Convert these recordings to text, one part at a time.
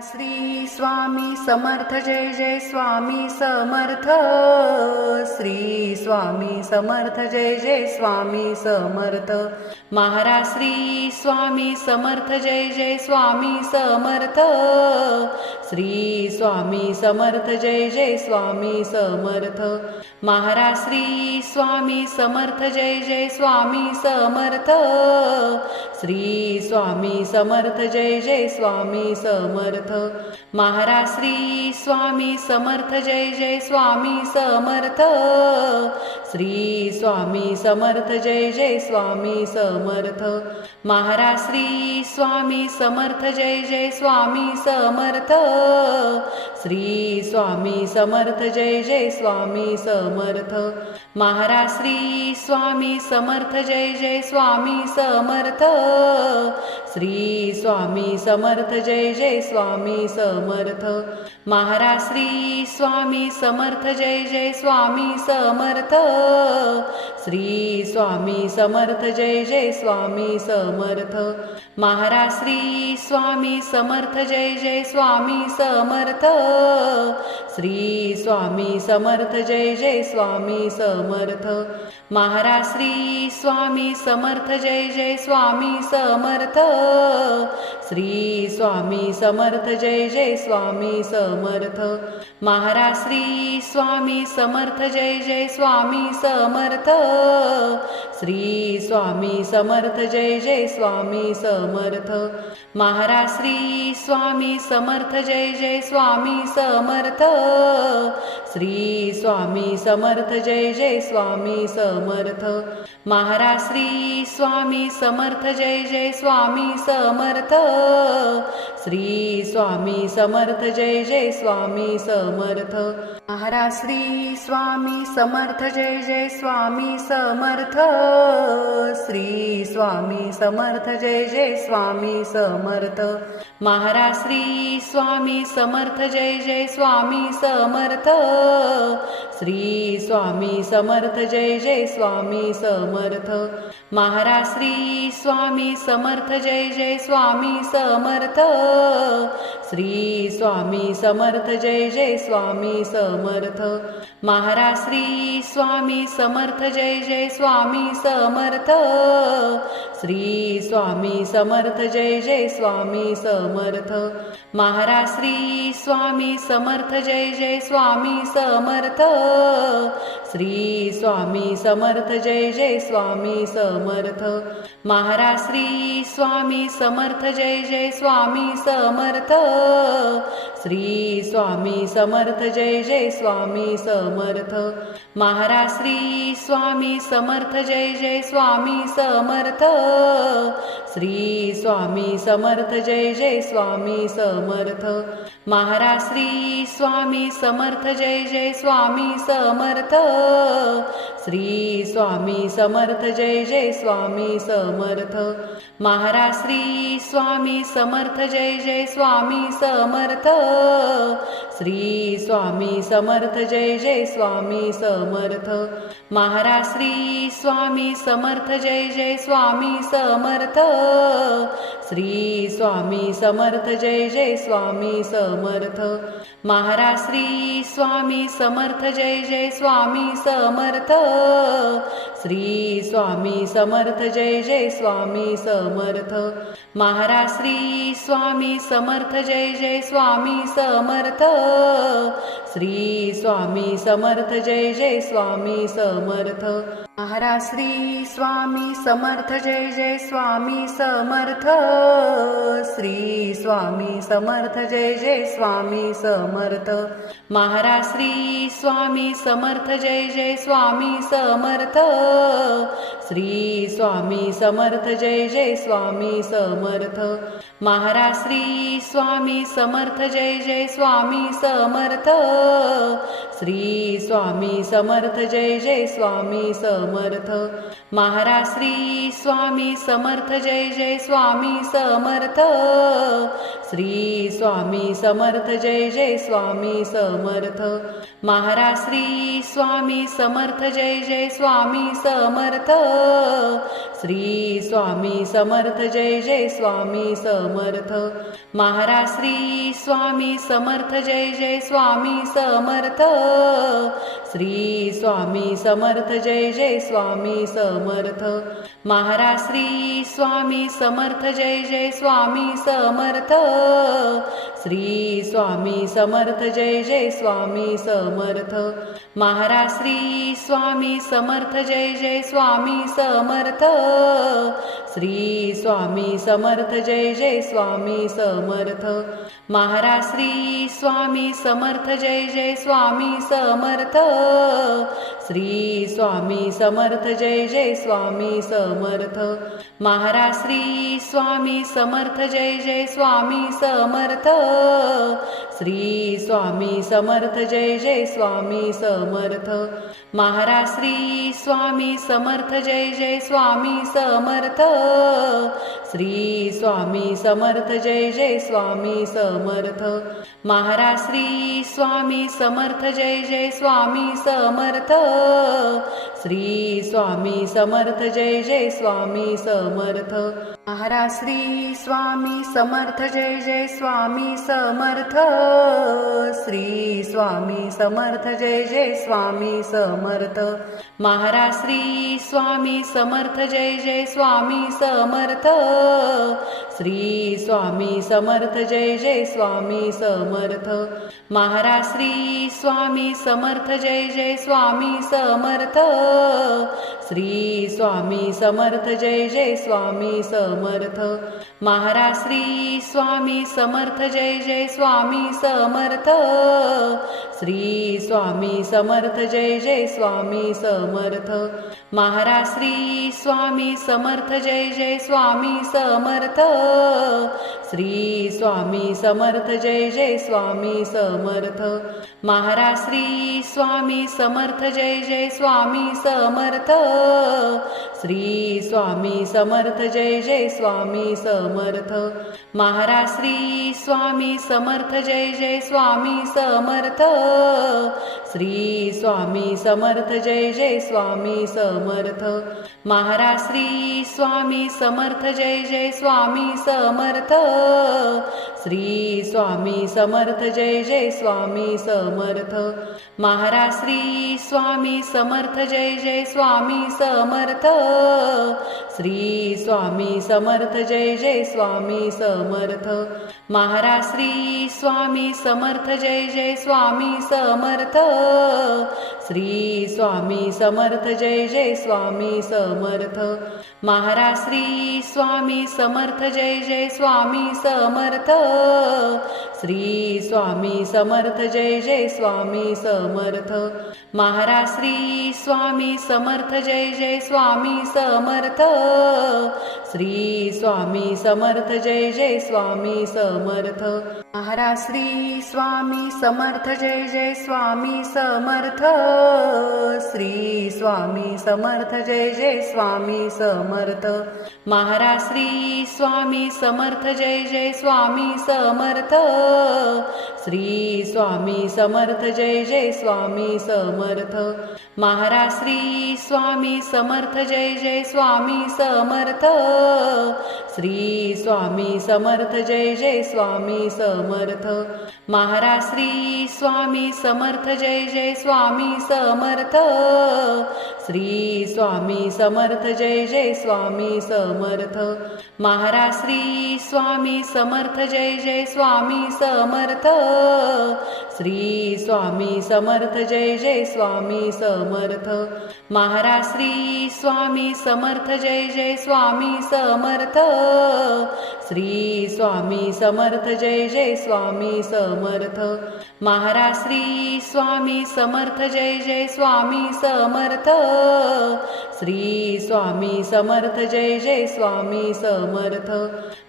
Shri Swami Samarth Jai Jai Swami Samarth. Shri Swami Samarth Jai Jai Swami Samarth. Maharaj Shri Swami Samarth Jai Jai Swami Samarth. Shri Swami Samarth Jai Jai Swami Samarth. Maharaj Shri Swami Samarth Jai Jai Swami Samarth. Shri Swami Samarth Jai Jai Swami Samarth. Maharaj Shri Swami Samarth Jai Jai Swami Samarth. Shri Swami Samarth Jai Jai Swami Samarth. Maharaj Shri Swami Samarth Jai Jai Swami Samarth. Shri Swami Samarth Jai Jai Swami Samarth. Maharaj Shri Swami Samarth Jai Jai Swami Samarth. Shri Swami Samarth Jai Jai Swami Samarth. Maharaj Shri Swami Samarth Jai Jai Swami Samarth. Shri Swami Samarth Jai Jai Swami Samarth. Maharaj Shri Swami Samarth Jai Jai Swami Samarth. Shri Swami Samarth Jai Jai Swami Samarth. Maharaj Shri Swami Samarth Jai Jai Swami Samarth. Shri Swami Samarth Jai Jai Swami Samarth. Maharaj Shri Swami Samarth Jai Jai Swami Samarth. Shri Swami Samarth Jai Jai Swami Samarth. Maharaj Shri Swami Samarth Jai Jai Swami Samarth. Shri Swami Samarth Jai Jai Swami Samarth. Maharaj Shri Swami Samarth Jai Jai Swami Samarth. Shri Swami Samarth Jai Jai Swami Samarth. Maharaj Shri Swami Samarth Jai Jai Swami Samarth. Shri Swami Samarth Jai Jai Swami Samarth. Maharaj Shri Swami Samarth Jai Jai Swami Samarth. Shri Swami Samarth Jai Jai Swami Samarth. Maharaj Shri Swami Samarth Jai Jai Swami Samarth. Shri Swami Samarth Jai Jai Swami Samarth. Maharaj Shri Swami Samarth Jai Jai Swami Samarth. Shri Swami Samarth Jai Jai Swami Samarth. Maharaj Shri Swami Samarth Jai Jai Swami Samarth. Shri Swami Samarth Jai Jai Swami Samarth. Maharaj Shri Swami Samarth Jai Jai Swami Samarth. Shri Swami Samarth Jai Jai Swami Samarth. Maharaj Shri Swami Samarth Jai Jai Swami Samarth. Shri Swami Samarth Jai Jai Swami Samarth. Maharaj Shri Swami Samarth Jai Jai Swami Samarth. Shri Swami Samarth Jai Jai Swami Samarth. Maharaj Shri Swami Samarth Jai Jai Swami Samarth. Shri Swami Samarth Jai Jai Swami Samarth. Maharaj Shri Swami Samarth Jai Jai Swami Samarth. Shri Swami Samarth Jai Jai Swami Samarth. Maharaj Shri Swami Samarth Jai Jai Swami Samarth. Shri Swami Samarth Jai Jai Swami Samarth. Maharaj Shri Swami Samarth Jai Jai Swami Samarth. Shri Swami Samarth Jai Jai Swami Samarth. Maharaj Shri Swami Samarth Jai Jai Swami Samarth. Shri Swami Samarth Jai Jai Swami Samarth. Maharaj Shri Swami Samarth Jai Jai Swami Samarth. Shri Swami Samarth Jai Jai Swami Samarth. Maharaj Shri Swami Samarth Jai Jai Swami Samarth. Shri Swami Samarth Jai Jai Swami Samarth. Maharaj Shri Swami Samarth Jai Jai Swami Samarth. Shri Swami Samarth Jai Jai Swami Samarth. Maharaj Shri Swami Samarth Jai Jai Swami Samarth. Shri Swami Samarth Jai Jai Swami Samarth Maharaj Shri Swami Samarth Jai Jai Swami Samarth Shri Swami Samarth Jai Jai Swami Samarth Maharaj Shri Swami Samarth Jai Jai Swami Samarth Shri Swami Samarth Jai Jai Swami Samarth Maharaj Shri Swami Samarth Jai Jai Swami Samarth Shri Swami Samarth Jai Jai Swami Samarth Maharaj Shri Swami Samarth Jai Jai Swami Samarth Shri Swami Samarth Jai Jai Swami Samarth Maharaj Shri Swami Samarth Jai Jai Swami Samarth Shri Swami Samarth Jai Jai Swami Samarth Maharaj Shri Swami Samarth Jai Jai Swami Samarth Shri Swami Samarth Jai Jai Swami Samarth Maharaj Shri Swami Samarth Jai Jai Swami Samarth Shri Swami Samarth Jai Jai Swami Samarth Maharaj Shri Swami Samarth Jai Jai Swami Samarth Shri Swami Samarth Jai Jai Swami Samarth Maharaj Shri Swami Samarth Jai Jai Swami Samarth Shri Swami Samarth Jai Jai Swami Samarth Maharaj Shri Swami Samarth Jai Jai Swami Samarth Shri Swami Samarth Jai Jai Swami Samarth Maharaj Shri Swami Samarth Jai Jai Swami Samarth Shri Swami Samarth Jai Jai Swami Samarth Maharaj Shri Swami Samarth Jai Jai Swami Samarth Shri Swami Samarth Jai Jai Swami Samarth Maharaj Shri Swami Samarth Jai Jai Swami Samarth Shri Swami Samarth Jai Jai Swami Samarth Maharaj Shri Swami Samarth Jai Jai Swami Samarth Shri Swami Samarth Jai Jai Swami Samarth Maharaj Shri Swami Samarth Jai Jai Swami Samarth Shri Swami Samarth Jai Jai Swami Samarth Maharaj Shri Swami Samarth Jai Jai Swami Samarth Shri Swami Samarth Jai Jai Swami Samarth Maharaj Shri Swami Samarth Jai Jai Swami Samarth Shri Swami Samarth Jai Jai Swami Samarth Maharaj Shri Swami Samarth Jai Jai Swami Samarth Shri Swami Samarth Jai Jai Swami Samarth Maharaj Shri Swami Samarth Jai Jai Swami Samarth Shri Swami Samarth Jai Jai Swami Samarth Maharaj Shri Swami Samarth Jai Jai Swami Samarth Shri Swami Samarth Jai Jai Swami Samarth Maharaj Shri Swami Samarth Jai Jai Swami Samarth Shri Swami Samarth Jai Jai Swami Samarth Maharaj Shri Swami Samarth Jai Jai Swami Samarth Shri Swami Samarth Jai Jai Swami Samarth Maharaj Shri Swami Samarth Jai Jai Swami Samarth Shri Swami Samarth Jai Jai Swami Samarth Maharaj Shri Swami Samarth Jai Jai Swami Samarth Shri Swami Samarth Jai Jai Swami Samarth Maharaj Shri Swami Samarth Jai Jai Swami Samarth Shri Swami Samarth Jai Jai Swami Samarth Maharaj Shri Swami Samarth Jai Jai Swami Samarth Shri Swami Samarth Jai Jai Swami Samarth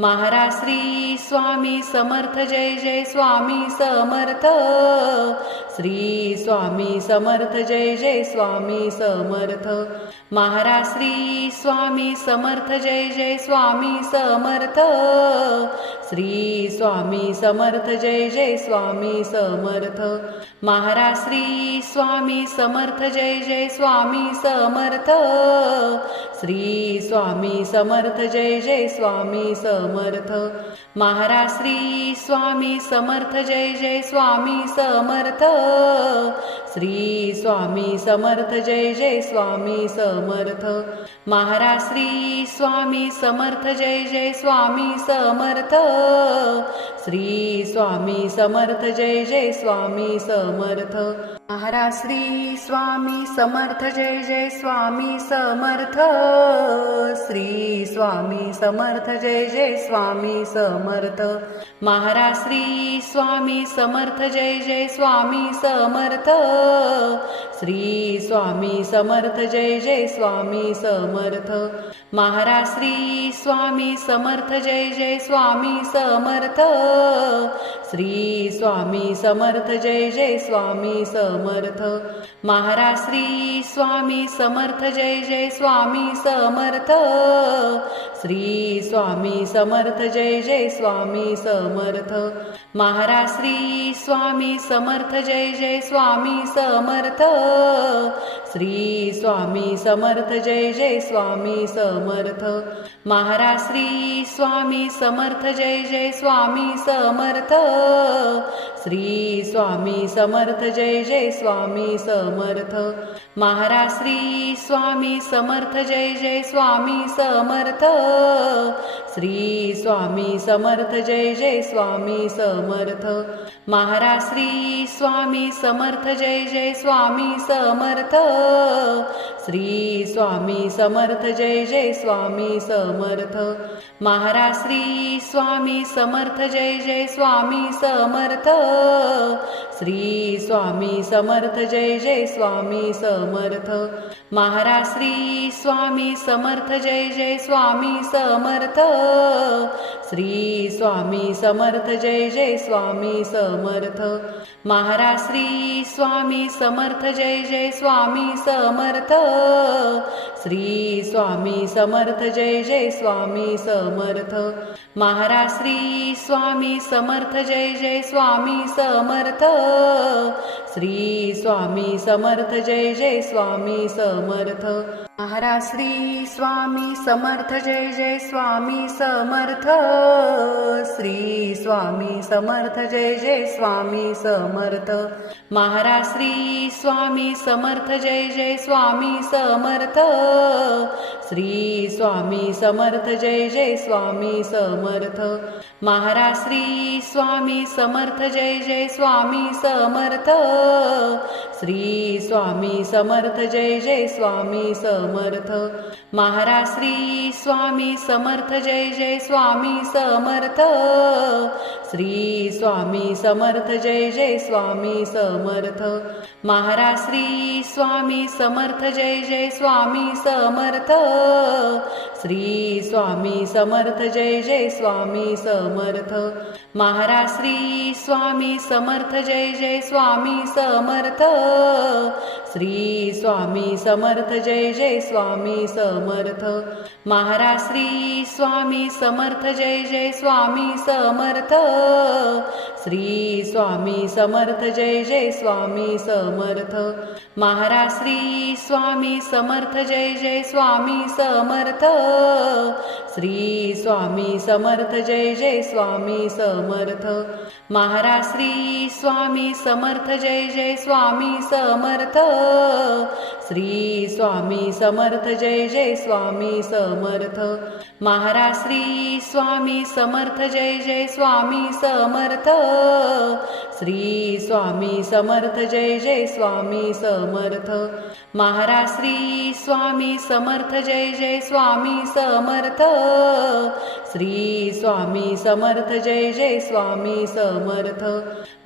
Maharaj Shri Swami Samarth Jai Jai Swami Samarth Shri Swami Samarth Jai Jai Swami Samarth Maharaj Shri Swami Samarth Jai Jai Swami Samarth Shri Swami Samarth Jai Jai Swami Samarth Maharaj Shri Swami Samarth Jai Jai Swami Samarth Shri Swami Samarth Jai Jai Swami Samarth Maharaj Shri Swami Samarth Jai Jai Swami Samarth Shri Swami Samarth Jai Jai Swami Samarth Maharaj Shri Swami Samarth Jai Jai Swami Samarth Shri Swami Samarth Jai Jai Swami Samarth Maharaj Shri Swami Samarth Jai Jai Swami Samarth Shri Swami Samarth Jai Jai Swami Samarth Maharaj Shri Swami Samarth Jai Jai Swami Samarth Shri Swami Samarth Jai Jai Swami Samarth Maharaj Shri Swami Samarth Jai Jai Swami Samarth Shri Swami Samarth Jai Jai Swami Samarth Maharaj Shri Swami Samarth Jai Jai Swami Samarth Shri Swami Samarth Jai Jai Swami Samarth Maharaj Shri Swami Samarth Jai Jai Swami Samarth Shri Swami Samarth Jai Jai Swami Samarth Maharaj Shri Swami Samarth Jai Jai Swami Samarth Shri Swami Samarth Jai Jai Swami Samarth Maharaj Shri Swami Samarth Jai Jai Swami Samarth Shri Swami Samarth Jai Jai Swami Samarth Maharaj Shri Swami Samarth Jai Jai Swami Samarth Shri Swami Samarth Jai Jai Swami Samarth Maharaj Shri Swami Samarth Jai Jai Swami Samarth Shri Swami Samarth Jai Jai Swami Samarth Maharaj Shri Swami Samarth Jai Jai Swami Samarth Shri Swami Samarth Jai Jai Swami Samarth Maharaj Shri Swami Samarth Jai Jai Swami Samarth Shri Swami Samarth Jai Jai Swami Samarth Maharaj Shri Swami Samarth Jai Jai Swami Samarth Shri Swami Samarth Jai Jai Swami Samarth Maharaj Shri Swami Samarth Jai Jai Swami Samarth Shri Swami Samarth Jai Jai Swami Samarth Maharaj Shri Swami Samarth Jai Jai Swami Samarth Shri Swami Samarth Jai Jai Swami Samarth Maharaj Shri Swami Samarth Jai Jai Swami Samarth Shri Swami Samarth Jai Jai Swami Samarth Maharaj Shri Swami Samarth Jai Jai Swami Samarth Shri Swami Samarth Jai Jai Swami Samarth Maharaj Shri Swami Samarth Jai Jai Swami Samarth Shri Swami Samarth Jai Jai Swami Samarth Maharaj Shri Swami Samarth Jai Jai Swami Samarth Shri Swami Samarth Jai Jai Swami Samarth Maharaj Shri Swami Samarth Jai Jai Swami Samarth Shri Swami Samarth Jai Jai Swami Samarth Maharaj Shri Swami Samarth Jai Jai Swami Samarth Shri Swami Samarth Jai Jai Swami Samarth Maharaj Shri Swami Samarth Jai Jai Swami Samarth Shri Swami Samarth Jai Jai Swami Samarth Maharaj Shri Swami Samarth Jai Jai Swami Samarth Shri Swami Samarth Jai Jai Swami Samarth Maharaj Shri Swami Samarth Jai Jai Swami Samarth Shri Swami Samarth Jai Jai Swami Samarth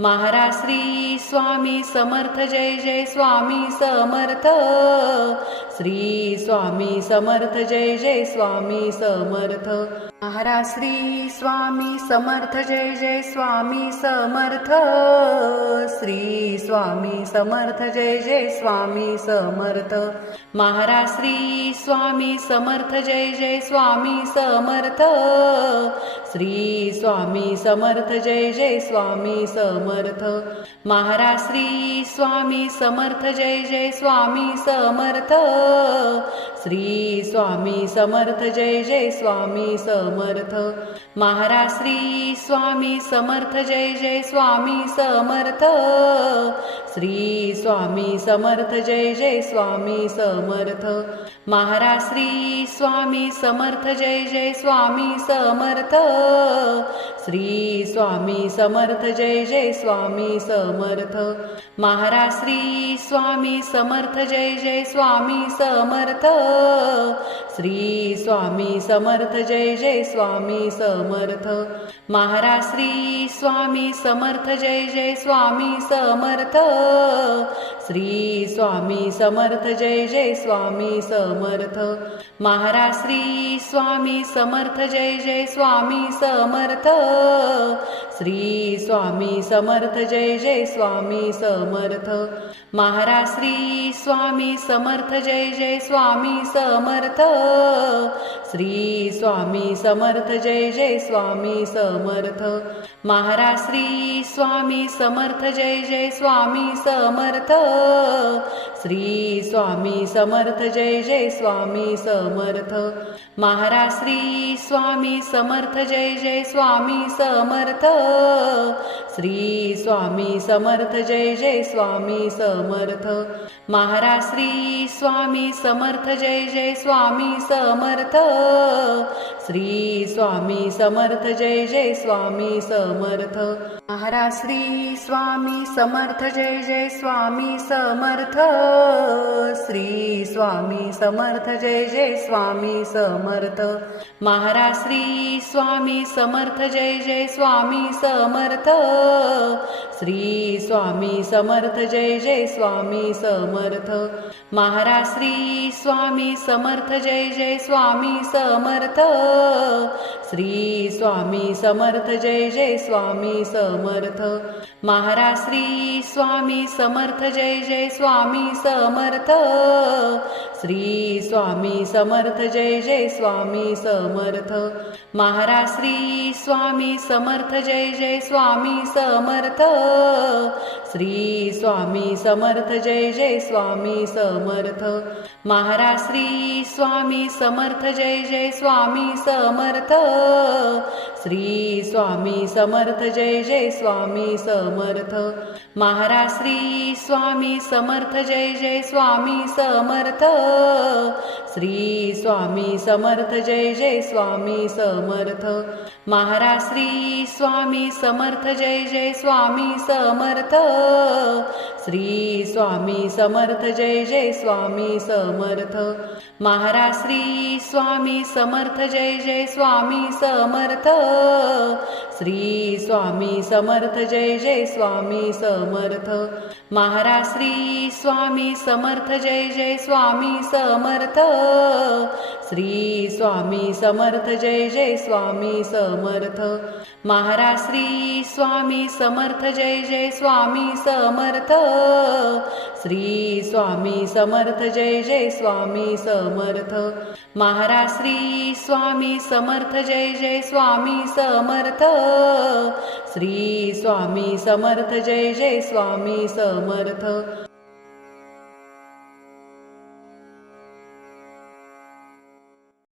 Maharaj Shri Swami Samarth Jai Jai Swami Samarth Shri Swami Samarth Jai Jai Swami Samarth Maharaj Shri Swami Samarth Jai Jai Swami Samarth Shri Swami Samarth Jai Jai Swami Samarth Maharaj Shri Swami Samarth Jai Jai Swami Samarth Shri Swami Samarth Jai Jai Swami Samarth Maharaj Shri Swami Samarth Jai Jai Swami Samarth Shri Swami Samarth Jai Jai Swami Samarth Maharaj Shri Swami Samarth Jai Jai Swami Samarth Shri Swami Samarth Jai Jai Swami Samarth Maharaj Shri Swami Samarth Jai Jai Swami Samarth Shri Swami Samarth Jai Jai Swami Samarth Maharaj Shri Swami Samarth Jai Jai Swami Samarth Shri Swami Samarth Jai Jai Swami Samarth Maharaj Shri Swami Samarth Jai Jai Swami Samarth Shri Swami Samarth Jai Jai Swami Samarth Maharaj Shri Swami Samarth Jai Jai Swami Samarth Shri Swami Samarth Jai Jai Swami Samarth Maharaj Shri Swami Samarth Jai Jai Swami Samarth Shri Swami Samarth Jai Jai Swami Samarth Maharaj Shri Swami Samarth Jai Jai Swami Samarth Shri Swami Samarth Jai Jai Swami Samarth Maharaj Shri Swami Samarth Jai Jai Swami Samarth Shri Swami Samarth Jai Jai Swami Samarth Maharaj Shri Swami Samarth Jai Jai Swami Samarth Shri Swami Samarth Jai Jai Swami Samarth Maharaj Shri Swami Samarth Jai Jai Swami Samarth Shri Swami Samarth Jai Jai Swami Samarth Maharaj Shri Swami Samarth Jai Jai Swami Samarth Shri Swami Samarth Jai Jai Swami Samarth Maharaj Shri Swami Samarth Jai Jai Swami Samarth Shri Swami Samarth Jai Jai Swami Samarth Maharaj Shri Swami Samarth Jai Jai Swami Samarth Shri Swami Samarth Jai Jai Swami Samarth Maharaj Shri Swami Samarth Jai Jai Swami Samarth Shri Swami Samarth Jai Jai Swami Samarth Maharaj Shri Swami Samarth Jai Jai Swami Samarth Shri Swami Samarth Jai Jai Swami Samarth Maharaj Shri Swami Samarth Jai Jai Swami Samarth Shri Swami Samarth Jai Jai Swami Samarth Maharaj Shri Swami Samarth Jai Jai Swami Samarth Shri Swami Samarth Jai Jai Swami Samarth Maharaj Shri Swami Samarth Jai Jai Swami Samarth Shri Swami Samarth Jai Jai Swami Samarth Maharaj Shri Swami Samarth Jai Jai Swami Samarth Shri Swami Samarth Jai Jai Swami Samarth Maharaj Shri Swami Samarth Jai Jai Swami Samarth Shri Swami Samarth Jai Jai Swami Samarth Maharaj Shri Swami Samarth Jai Jai Swami Samarth Shri Swami Samarth Jai Jai Swami Samarth